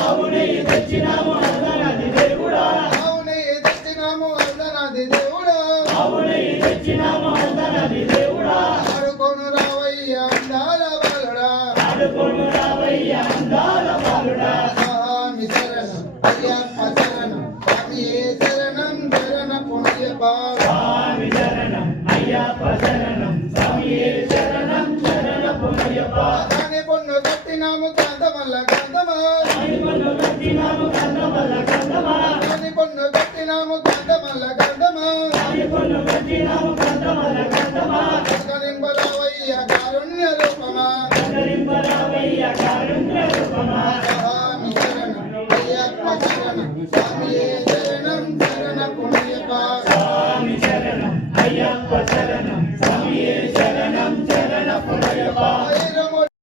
ఆవు నెయ్యి తెచ్చినాము అందనాది దేవుడా ఆవు నెయ్యి తెచ్చినాము అందనాది దేవుడా ఆవు నెయ్యి తెచ్చినాము అందనాది దేవుడా ఆడుకోను రావయ్య అందాల బాలుడా ఆడుకోను రావయ్య అందాల బాలుడా స్వామి శరణం అయ్యప్ప శరణం స్వామియే శరణం శరణమయ్యప్ప స్వామి శరణం అయ్యప్ప శరణం స్వామియే శరణం శరణమయ్యప్ప దాని పొన్ను కట్టినాము కాంతమల్ల కాంతమా దాని పొన్ను కట్టినాము కాంతమల్ల కాంతమా దాని పొన్ను కట్టినాము కాంతమల్ల కాంతమా దాని పొన్ను కట్టినాము కాంతమల్ల కాంతమా కరింబలవయ్య కారుణ్య రూపమా కరింబలవయ్య కారుణ్య రూపమా స్వామి శరణం అయ్యప్ప శరణం స్వామియే